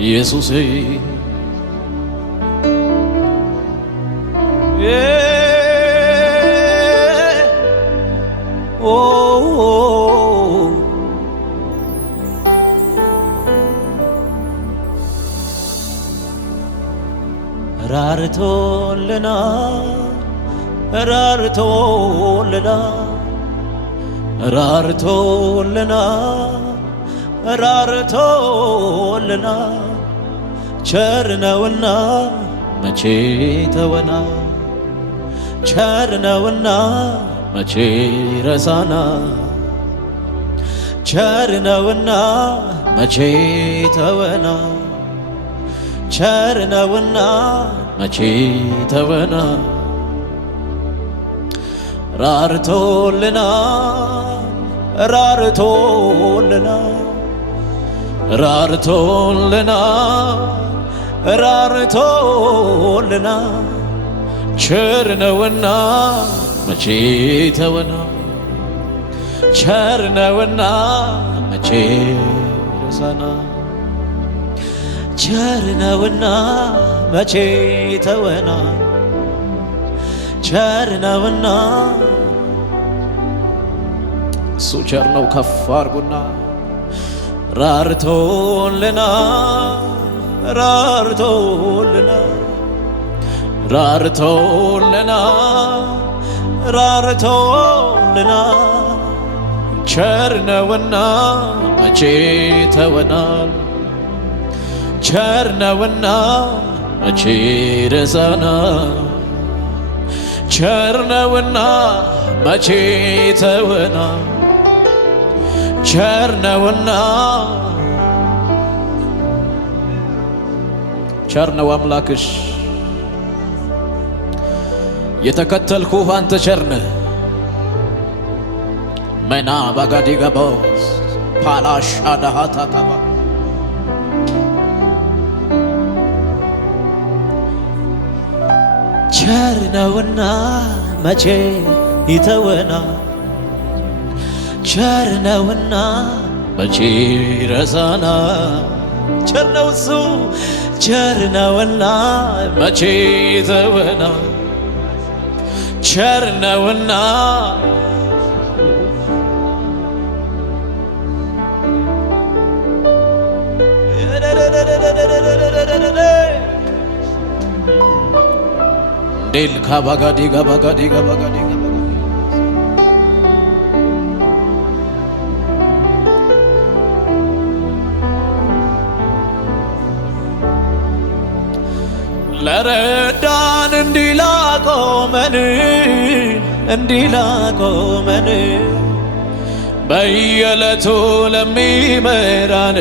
ኢየሱሴ ራርቶልና ቸር ነውና መቼ ተወና ቸር ነውና መቼ ረሳና ቸር ነውና መቼ ተወና ቸር ነውና መቼ ተወና ራርቶልና ቸር ነውና መቼ ተወና ቸር ነውና መቼ ረሳና ቸር ነውና መቼ ተወና ቸር ነውና እሱ ቸር ነው። ከፍ አድርጉና ራርቶልና ቸር ነውና መቼ ተወናል ቸር ነውና መቼ ረሳና ቸር ነውና መቼ ተወና ቸር ነውና ቸር ነው አምላክሽ የተከተልኩህ አንተ ቸር ነህ። መና ባጋዲ ገባውስ ፓላሽ አዳሃታ ካባ ቸር ነውና መቼ ይተወና ቸር ነውና መቼ ረሳና ቸር ነው እሱ ቸር ነውና መቼ ተወና ቸር ነውና ዴል ካባጋዲ ጋባጋዲ ጋባጋዲ ለረዳን እንዲላቆመን በየዕለቱ ለሚመራን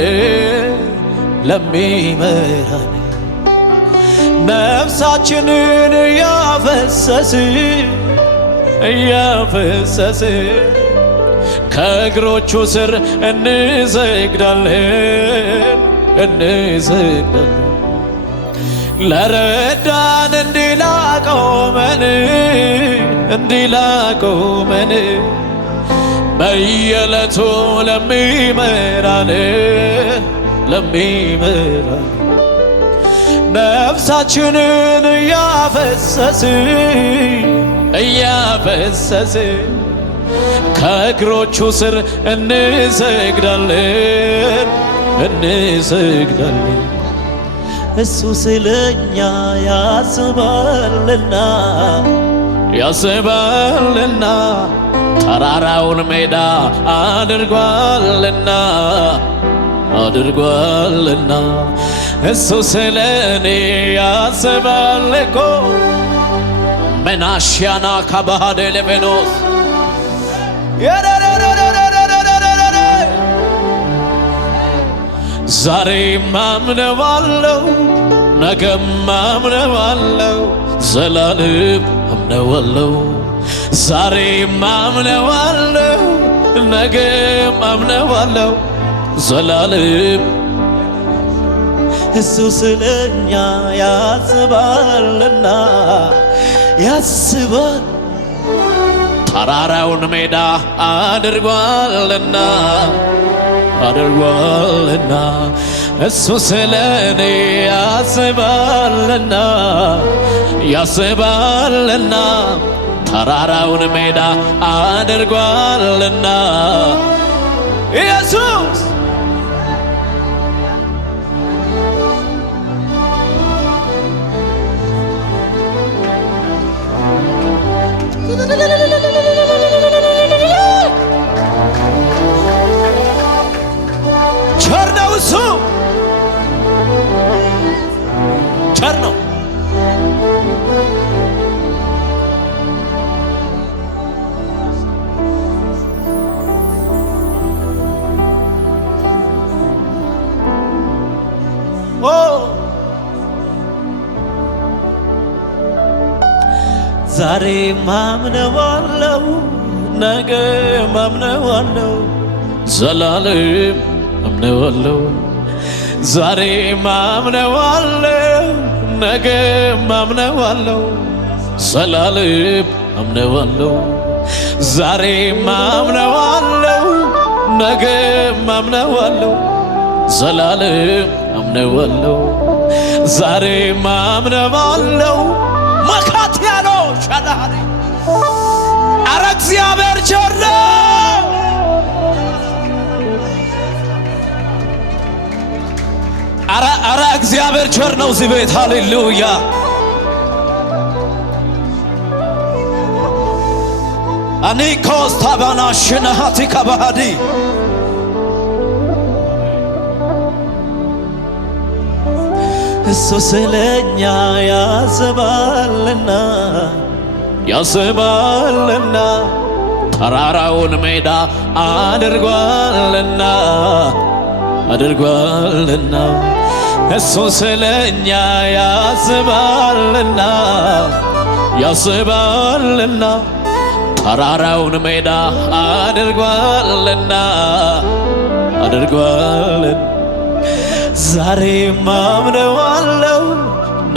ነፍሳችንን እያፈሰስ ከእግሮቹ ስር እንሰግዳለን ለረዳን እንዲላቆመን በየዕለቱ ለሚመራን ነፍሳችንን እያፈሰስ ከእግሮቹ ስር እንሰግዳለን እሱ ስለኛ ያስባልና ተራራውን ሜዳ አድርጓልና እሱ ስለኔ ያስባል እኮ መናሽያና ካባሃደ ለቬኖስ ዛሬም አምነዋለሁ ነገም አምነዋለሁ ዘላለም አምነዋለሁ ዛሬም አምነዋለሁ ነገም አምነዋለሁ ዘላለም እሱ ስለኛ ያስባልና ተራራውን ሜዳ አድርጓልና እሱ ስለኔ ያስባልና ተራራውን ሜዳ አድርጓልና ኢየሱስ ቸር ነው እሱ ቸር ነው። ዛሬ ማምነዋለው ነገ ማምነዋለው ዘላለም አምነዋለው ዛሬ ማምነዋለው ነገ ማምነዋለው ዘላለም አምነዋለው ዛሬ ማምነዋለው ነገ ማምነዋለው ዘላለም አምነዋለው ዛሬ ማምነዋለው መካት ያለው ሻዳሪ አረ እግዚአብሔር ቸር ነው። አረ እግዚአብሔር ቸር ነው እዚህ ቤት ሃሌሉያ። አኒኮስ ታባና ሽናሃቲ ከባሃዲ እሱ ስለኛ ያስባልና ተራራውን ሜዳ አድርጓልና እሱ ስለኛ ያስባልና ተራራውን ሜዳ አድርጓልና ዛሬ ማምነዋለው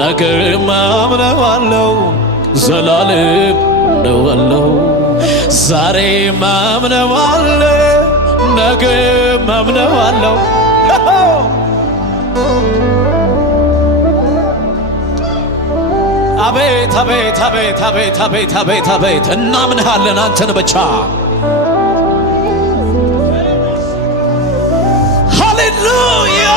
ነገ ማምነዋለው ዘላለም አምነዋለው ዛሬ ማምነዋለው ነገ ማምነዋለው አቤት አቤት አቤት አቤት አቤት አቤት አቤት እናምንሃለን አንተን ብቻ ሃሌሉያ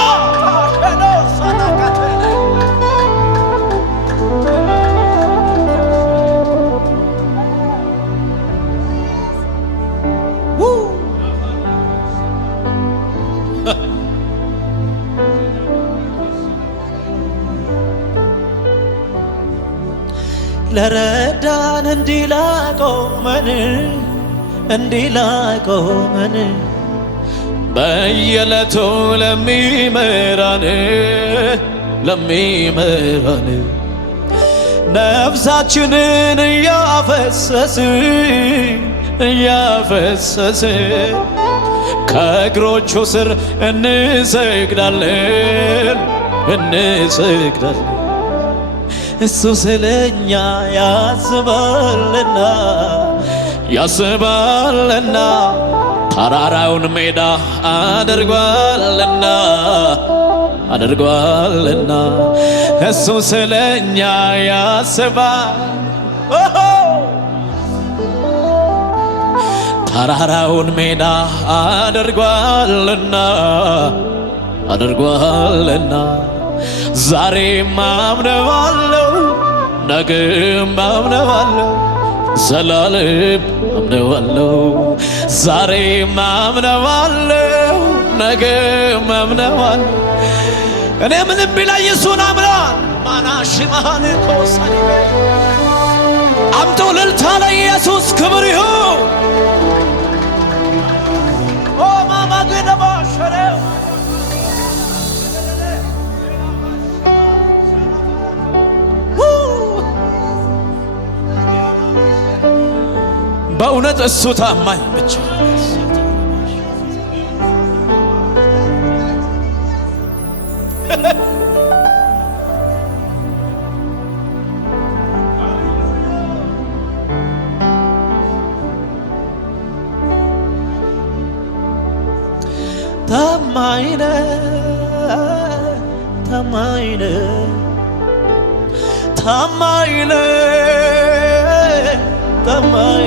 ለረዳን እንዲላቆመን በየዕለቱ ለሚመራን ነፍሳችንን እያፈሰስን ከእግሮቹ ስር እንሰግዳለን እሱ ስለኛ ያስባልና ተራራውን ሜዳ አድርጓልና እሱ ስለኛ ያስባል ተራራውን ሜዳ አድርጓልና ዛሬ ማምነዋለው ነገ ማምነዋለው ዘላለም አምነዋለው ዛሬ ማምነዋለው ነገ ማምነዋለው እኔ ምንም ቢለኝ እሱን አምናል ማናሽ ማን ኮሳኒ አምጡ እልልታ ለኢየሱስ ክብር ይሁን ኦ ማማ ገደባ ሸረው በእውነት እሱ ታማኝ ብቻ ታማኝ ነህ ታማኝ ነህ ታማኝ ነህ ታማኝ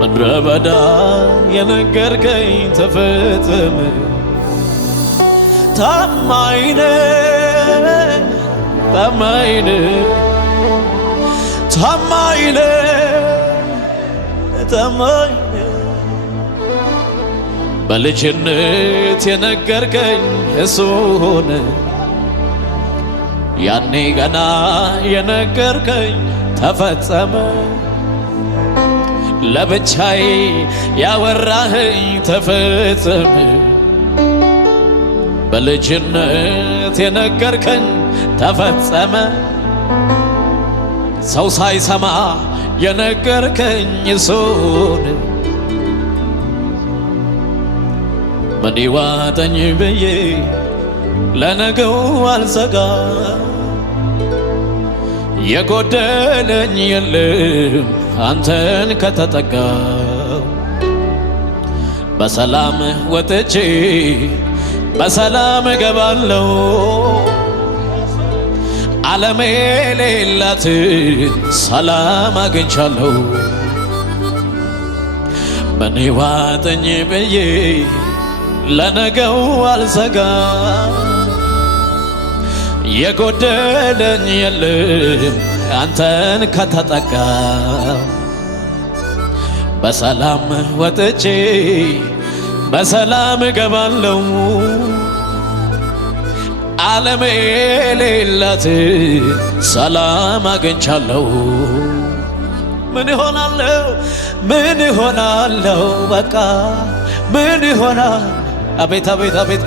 ምድረ በዳ የነገርከኝ ተፈጸመ ታማኝ ነህ ታማኝ ነህ ታማኝ ነህ ታማኝ ነህ በልጅነት የነገርከኝ እሱ ሆነ ያኔ ገና የነገርከኝ ተፈጸመ ለብቻዬ ያወራኸኝ ተፈጸመ በልጅነት የነገርከኝ ተፈጸመ ሰው ሳይሰማ የነገርከኝ እሱን ምን ይዋጠኝ ብዬ ለነገው አልሰጋ የጎደለኝ የለም አንተን ከተጠጋው በሰላም ወጥቼ በሰላም እገባለሁ ዓለም የሌላትን ሰላም አግኝቻለሁ ምን ይዋጠኝ ብዬ ለነገው አልሰጋ የጎደለኝ የለም አንተን ከተጠጋው በሰላም ወጥቼ በሰላም እገባለሁ ዓለም የሌላት ሰላም አግኝቻለሁ ምን ይሆናለሁ ምን ይሆናለሁ በቃ ምን ይሆናል አቤት አቤት አቤት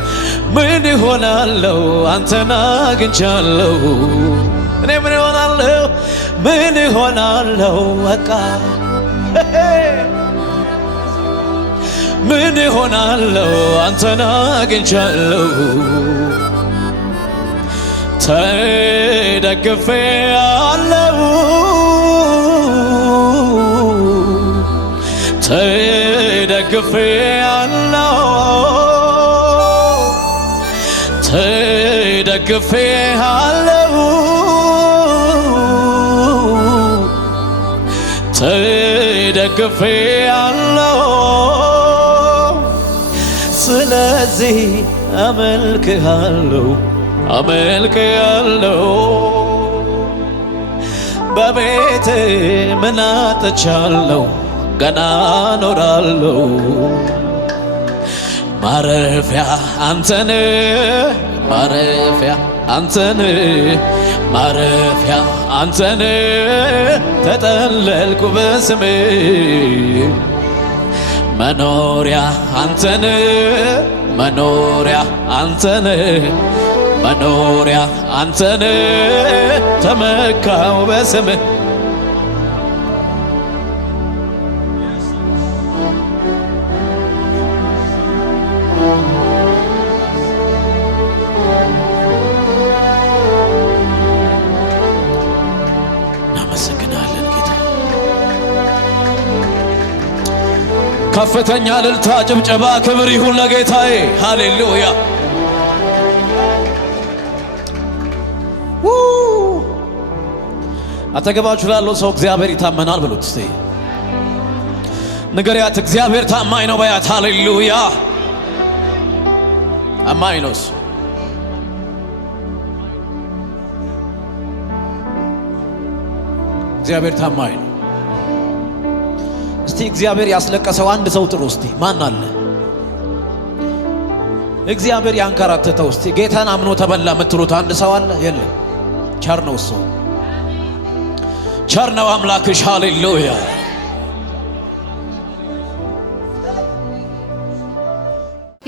ምን ይሆናለሁ አንተን አግኝቻለሁ እኔ ምን ይሆናለሁ ምን ይሆናለሁ በቃ ምን ይሆናለሁ አንተን አግኝቻለሁ ተደግፌ አለሁ ተደግፌ አለሁ ተደግፌ አለሁ ተደግፌ አለሁ ስለዚህ አመልክሃለሁ አመልክሃለሁ በቤት ምን አጥቻለሁ ገና ኖራለሁ ማረፊያ አንተን ማረፊያ አንተን ማረፊያ አንተን ተጠለልኩ በስሜ መኖሪያ አንተን መኖሪያ አንተን መኖሪያ አንተን ተመካው በስምህ እናመሰግናለን ጌታ። ከፍተኛ እልልታ፣ ጭብጨባ፣ ክብር ይሁን ለጌታዬ። ሃሌሉያ። አጠገባችሁ ላለው ሰው እግዚአብሔር ይታመናል ብሉት እስቲ። ንገሪያት፣ እግዚአብሔር ታማኝ ነው በያት። ሃሌሉያ። ታማኝ ነው እሱ። እግዚአብሔር ታማኝ ነው። እስቲ እግዚአብሔር ያስለቀሰው አንድ ሰው ጥሩ እስቲ። ማን አለ? እግዚአብሔር ያንከራተተው እስቲ ጌታን አምኖ ተበላ የምትሉት አንድ ሰው አለ? የለም። ቸር ነው እሱ። ቸር ነው አምላክሽ። ሃሌሉያ።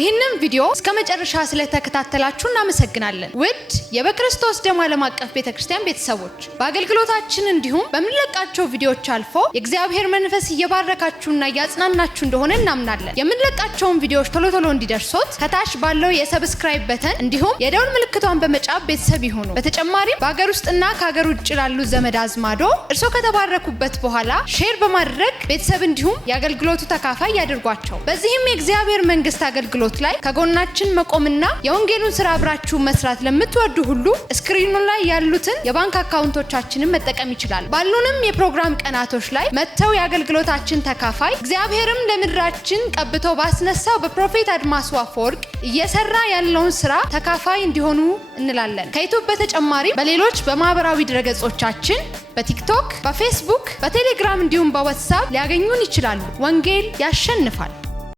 ይህንን ቪዲዮ እስከ መጨረሻ ስለተከታተላችሁ እናመሰግናለን። ውድ የበክርስቶስ ደም ዓለም አቀፍ ቤተክርስቲያን ቤተሰቦች በአገልግሎታችን እንዲሁም በምንለቃቸው ቪዲዮዎች አልፎ የእግዚአብሔር መንፈስ እየባረካችሁና እያጽናናችሁ እንደሆነ እናምናለን። የምንለቃቸውን ቪዲዮዎች ቶሎ እንዲደርሶት ከታች ባለው የሰብስክራይብ በተን እንዲሁም የደውል ምልክቷን በመጫን ቤተሰብ ይሁኑ። በተጨማሪም በአገር ውስጥና ከሀገር ውጭ ላሉ ዘመድ አዝማዶ እርሶ ከተባረኩበት በኋላ ሼር በማድረግ ቤተሰብ እንዲሁም የአገልግሎቱ ተካፋይ ያድርጓቸው። በዚህም የእግዚአብሔር መንግስት አገልግሎት ላይ ከጎናችን መቆምና የወንጌሉን ስራ አብራችሁ መስራት ለምትወዱ ሁሉ ስክሪኑ ላይ ያሉትን የባንክ አካውንቶቻችንን መጠቀም ይችላል። ባሉንም የፕሮግራም ቀናቶች ላይ መተው የአገልግሎታችን ተካፋይ እግዚአብሔርም ለምድራችን ቀብቶ ባስነሳው በፕሮፌት አድማሱ አፈወርቅ እየሰራ ያለውን ስራ ተካፋይ እንዲሆኑ እንላለን። ከዩቲዩብ በተጨማሪ በሌሎች በማህበራዊ ድረገጾቻችን በቲክቶክ፣ በፌስቡክ፣ በቴሌግራም እንዲሁም በዋትስአፕ ሊያገኙን ይችላሉ። ወንጌል ያሸንፋል።